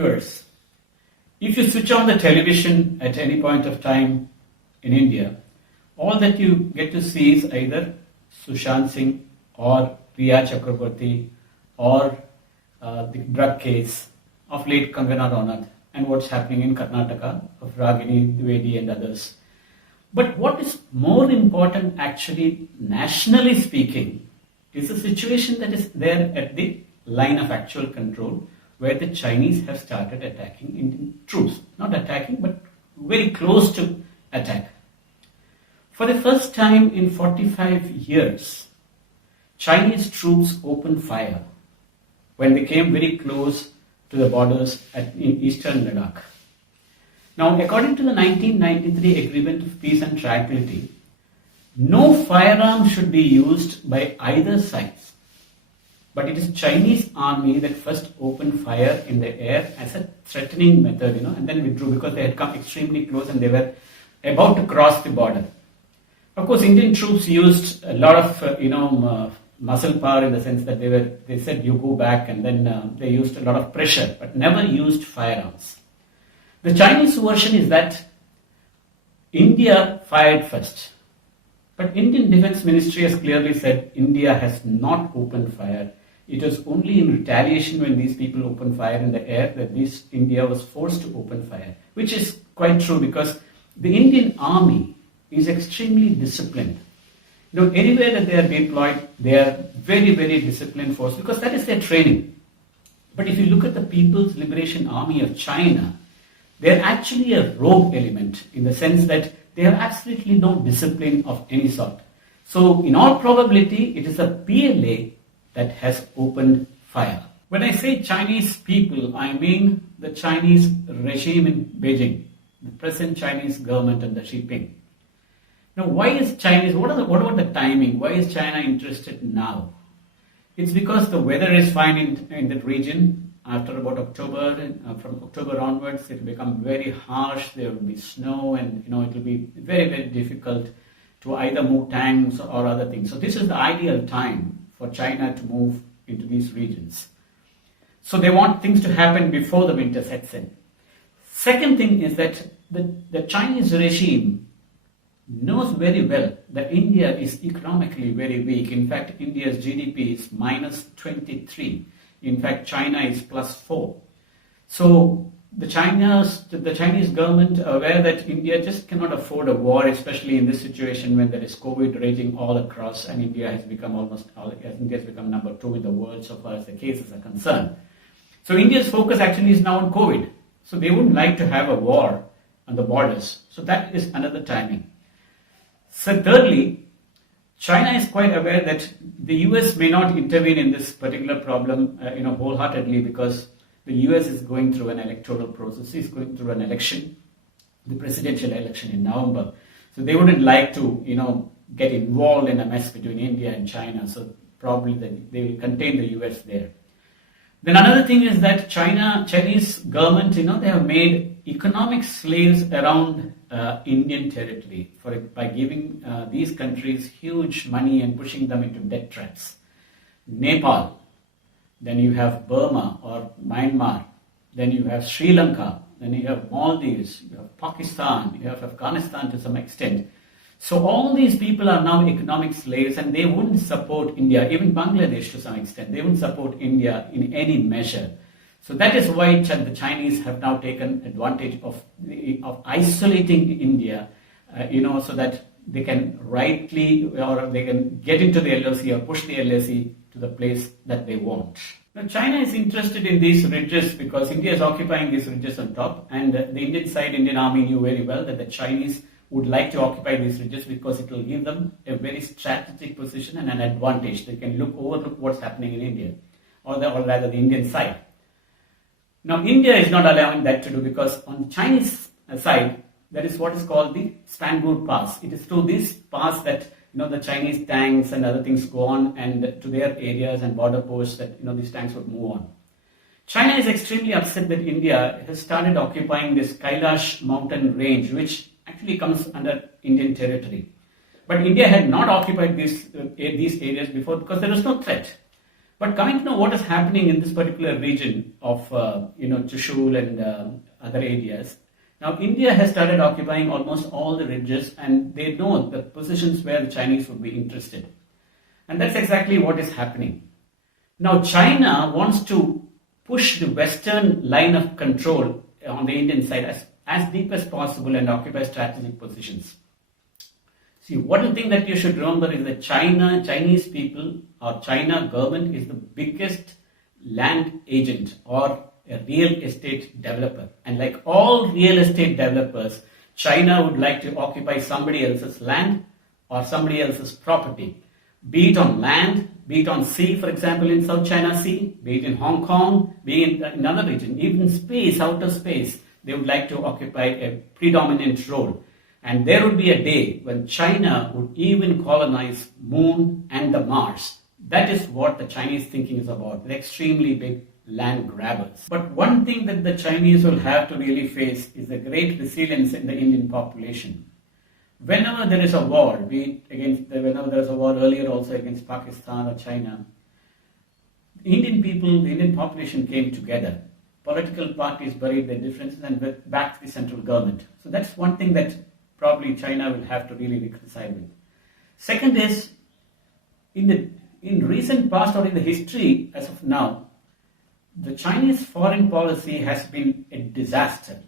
viewers, if you switch on the television at any point of time in India, all that you get to see is either Sushant Singh or Riya Chakraborty or the drug case of late Kangana Ranaut and what's happening in Karnataka of Ragini Dwivedi and others. But what is more important actually, nationally speaking, is the situation that is there at the line of actual control where the Chinese have started attacking Indian troops. Not attacking, but very close to attack. For the first time in 45 years, Chinese troops opened fire when they came very close to the borders in eastern Ladakh. Now, according to the 1993 Agreement of Peace and Tranquility, no firearms should be used by either sides. But it is Chinese army that first opened fire in the air as a threatening method, and then withdrew because they had come extremely close and they were about to cross the border. Of course, Indian troops used a lot of, muscle power in the sense that they said you go back, and then they used a lot of pressure, but never used firearms. The Chinese version is that India fired first. But Indian Defense Ministry has clearly said India has not opened fire. It was only in retaliation when these people opened fire in the air that India was forced to open fire, which is quite true because the Indian army is extremely disciplined. Anywhere that they are deployed, they are very, very disciplined force because that is their training. But if you look at the People's Liberation Army of China, they are actually a rogue element in the sense that they have absolutely no discipline of any sort. So in all probability, it is the PLA that has opened fire. When I say Chinese people, I mean the Chinese regime in Beijing, the present Chinese government under Xi Jinping. Now, why is Chinese, what about the timing? Why is China interested now? It's because the weather is fine in that region. After about October, from October onwards, it will become very harsh. There will be snow, and it will be very, very difficult to either move tanks or other things. So this is the ideal time for China to move into these regions. So they want things to happen before the winter sets in. Second thing is that the Chinese regime knows very well that India is economically very weak. In fact, India's GDP is minus 23. In fact, China is plus 4. So the Chinese government are aware that India just cannot afford a war, especially in this situation when there is COVID raging all across, and India has become number 2 in the world so far as the cases are concerned. So India's focus actually is now on COVID. So they wouldn't like to have a war on the borders. So that is another timing. So thirdly, China is quite aware that the US may not intervene in this particular problem wholeheartedly because the US is going through an electoral process. It's going through an election, the presidential election in November. So they wouldn't like to, get involved in a mess between India and China. So probably they will contain the US there. Then another thing is that Chinese government, they have made economic slaves around Indian territory by giving these countries huge money and pushing them into debt traps. Nepal, then you have Burma or Myanmar, then you have Sri Lanka, then you have Maldives, you have Pakistan, you have Afghanistan to some extent. So all these people are now economic slaves and they wouldn't support India, even Bangladesh to some extent. They wouldn't support India in any measure. So that is why the Chinese have now taken advantage of isolating India, so that they can they can get into the LAC or push the LAC to the place that they want. Now, China is interested in these ridges because India is occupying these ridges on top, and the Indian army knew very well that the Chinese would like to occupy these ridges because it will give them a very strategic position and an advantage. They can overlook what's happening in India, or rather the Indian side. Now, India is not allowing that to do because on the Chinese side, there is what is called the Spangboard Pass. It is through this pass that the Chinese tanks and other things go on and to their areas and border posts that these tanks would move on. China is extremely upset that India has started occupying this Kailash mountain range, which actually comes under Indian territory. But India had not occupied these areas before because there was no threat. But coming to know what is happening in this particular region of Trishul and other areas, now India has started occupying almost all the ridges, and they know the positions where the Chinese would be interested, and that's exactly what is happening. Now China wants to push the western line of control on the Indian side as deep as possible and occupy strategic positions. See, one thing that you should remember is that Chinese people or China government is the biggest land agent or a real estate developer. And like all real estate developers, China would like to occupy somebody else's land or somebody else's property, be it on land, be it on sea, for example, in South China Sea, be it in Hong Kong, be it in another region, even space, outer space, they would like to occupy a predominant role. And there would be a day when China would even colonize Moon and the Mars. That is what the Chinese thinking is about. They're extremely big land grabbers. But one thing that the Chinese will have to really face is the great resilience in the Indian population. Whenever there is a war, whenever there was a war earlier also against Pakistan or China, the Indian population came together. Political parties buried their differences and backed the central government. So that's one thing that probably China will have to really reconcile with. Second is, in recent past or in the history as of now, the Chinese foreign policy has been a disaster.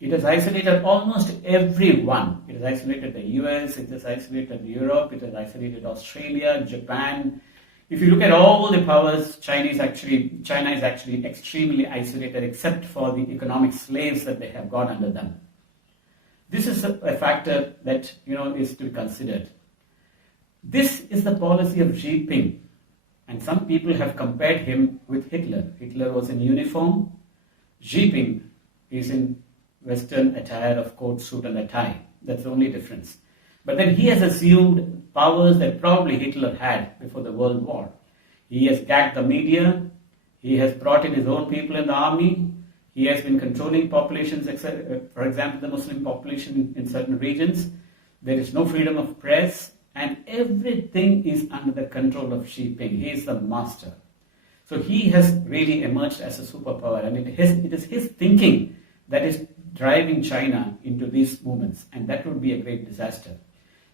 It has isolated almost everyone. It has isolated the US, it has isolated Europe, it has isolated Australia, Japan. If you look at all the powers, China is actually extremely isolated except for the economic slaves that they have got under them. This is a factor that is to be considered. This is the policy of Xi Jinping, and some people have compared him with Hitler. Hitler was in uniform. Xi Jinping is in Western attire of coat, suit, and a tie. That's the only difference. But then he has assumed powers that probably Hitler had before the World War. He has gagged the media. He has brought in his own people in the army. He has been controlling populations, for example, the Muslim population in certain regions. There is no freedom of press, and everything is under the control of Xi Jinping. He is the master. So he has really emerged as a superpower, and it is his thinking that is driving China into these movements, and that would be a great disaster.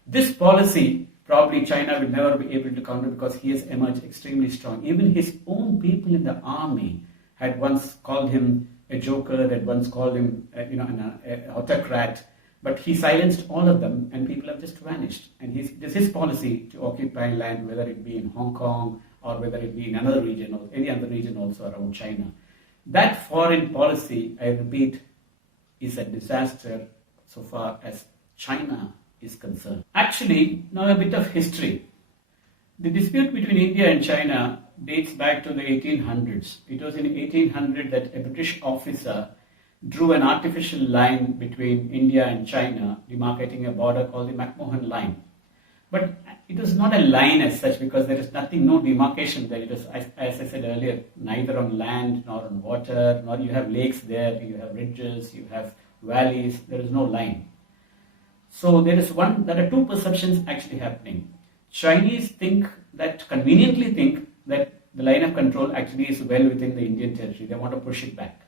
This policy, probably China will never be able to counter because he has emerged extremely strong. Even his own people in the army had once called him a joker, had once called him an autocrat, but he silenced all of them and people have just vanished. And it is his policy to occupy land, whether it be in Hong Kong or whether it be in another region or any other region also around China. That foreign policy, I repeat, is a disaster so far as China is concerned. Actually, now a bit of history. The dispute between India and China dates back to the 1800s. It was in 1800 that a British officer drew an artificial line between India and China, demarcating a border called the McMahon line. But it was not a line as such because there is no demarcation there. It was, as I said earlier, neither on land nor on water, nor you have lakes there, you have ridges, you have valleys, there is no line. So there are two perceptions actually happening. Chinese conveniently think that the line of control actually is well within the Indian territory. They want to push it back.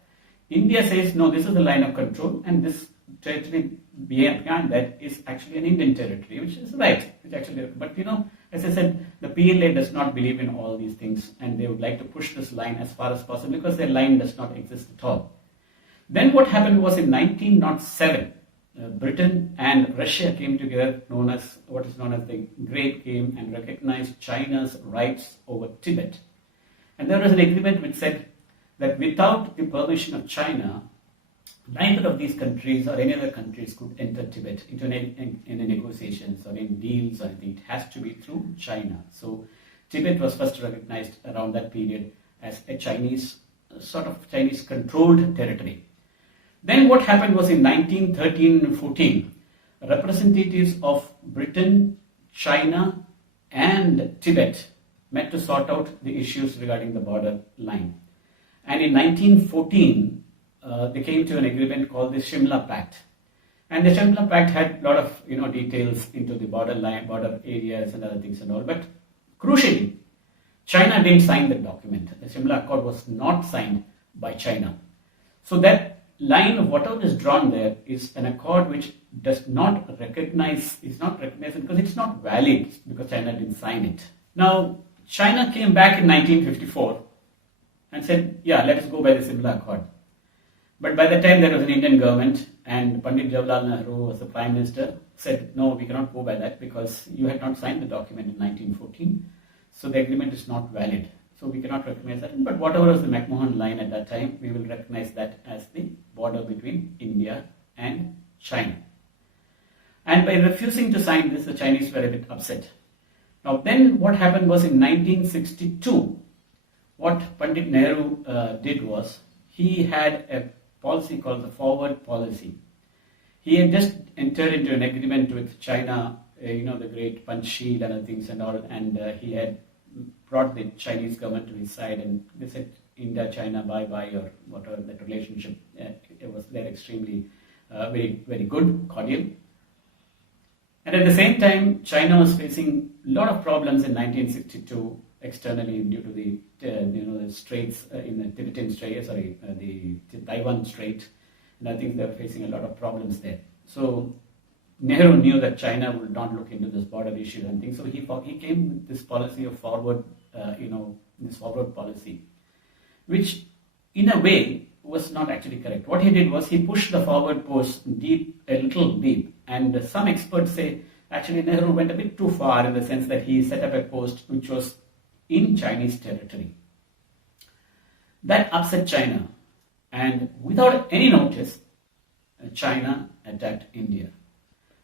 India says, no, this is the line of control, and this territory beyond that is actually an Indian territory, which is right. But as I said, the PLA does not believe in all these things, and they would like to push this line as far as possible because their line does not exist at all. Then what happened was in 1907, Britain and Russia came together, what is known as the Great Game, and recognized China's rights over Tibet. And there was an agreement which said that without the permission of China, neither of these countries or any other countries could enter Tibet into any negotiations or in deals or anything. It has to be through China. So Tibet was first recognized around that period as a Chinese controlled territory. Then what happened was in 1913 and 14, representatives of Britain, China and Tibet met to sort out the issues regarding the border line. And in 1914, they came to an agreement called the Shimla Pact. And the Shimla Pact had a lot of details into the border line, border areas and other things and all. But crucially, China didn't sign the document. The Simla Accord was not signed by China. So that line of whatever is drawn there is an accord which does not recognize, is not recognized because it's not valid because China didn't sign it. Now, China came back in 1954 and said, yeah, let us go by the Simla Accord. But by the time there was an Indian government and Pandit Jawaharlal Nehru was the Prime Minister, said, no, we cannot go by that because you had not signed the document in 1914. So the agreement is not valid. So we cannot recognize that. But whatever was the McMahon line at that time, we will recognize that as the border between India and China. And by refusing to sign this, the Chinese were a bit upset. Now then what happened was in 1962, what Pandit Nehru did was, he had a policy called the forward policy. He had just entered into an agreement with China, the great Panchsheel and other things and all, and he had brought the Chinese government to his side, and they said India, China, bye-bye, or whatever that relationship. It was there extremely very, very good, cordial. And at the same time, China was facing a lot of problems in 1962 externally due to the straits in the Tibetan Strait, the Taiwan Strait, and I think they were facing a lot of problems there. So Nehru knew that China would not look into this border issues and things, so he came with this policy of forward, this forward policy, which in a way was not actually correct. What he did was he pushed the forward post a little deep, and some experts say actually Nehru went a bit too far in the sense that he set up a post which was in Chinese territory. That upset China, and without any notice, China attacked India,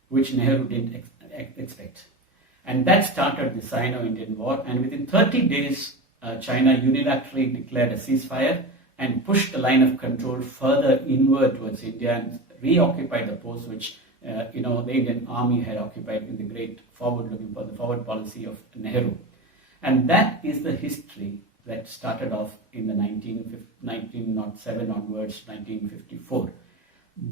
which Nehru didn't expect. And that started the Sino-Indian War, and within 30 days, China unilaterally declared a ceasefire and pushed the line of control further inward towards India and reoccupied the post which the Indian army had occupied in the great forward policy of Nehru. And that is the history that started off in the 1907 onwards, 1954.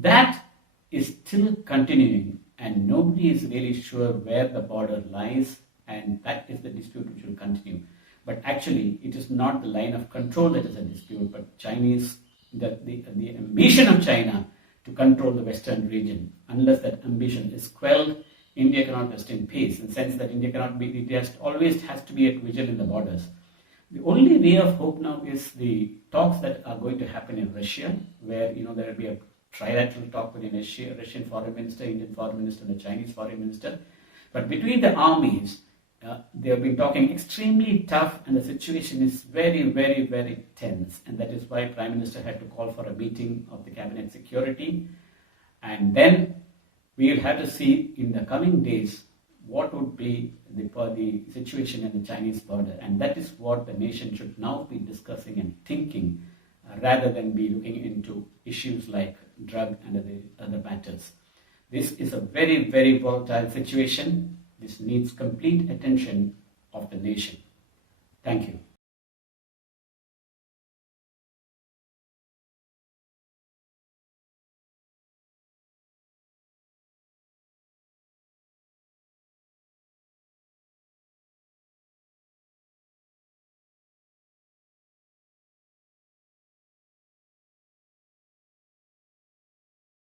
That is still continuing, and nobody is really sure where the border lies, and that is the dispute which will continue. But actually, it is not the line of control that is a dispute, but the ambition of China to control the western region. Unless that ambition is quelled, India cannot rest in peace, in the sense that India always has to be at vigil in the borders. The only ray of hope now is the talks that are going to happen in Russia, where there will be a trilateral talk between Russian foreign minister, Indian foreign minister, and the Chinese foreign minister. But between the armies, they have been talking extremely tough, and the situation is very, very, very tense. And that is why Prime Minister had to call for a meeting of the Cabinet Security. And then we will have to see in the coming days what would be the situation in the Chinese border. And that is what the nation should now be discussing and thinking, rather than be looking into issues like drug and other matters. This is a very, very volatile situation. This needs complete attention of the nation. Thank you.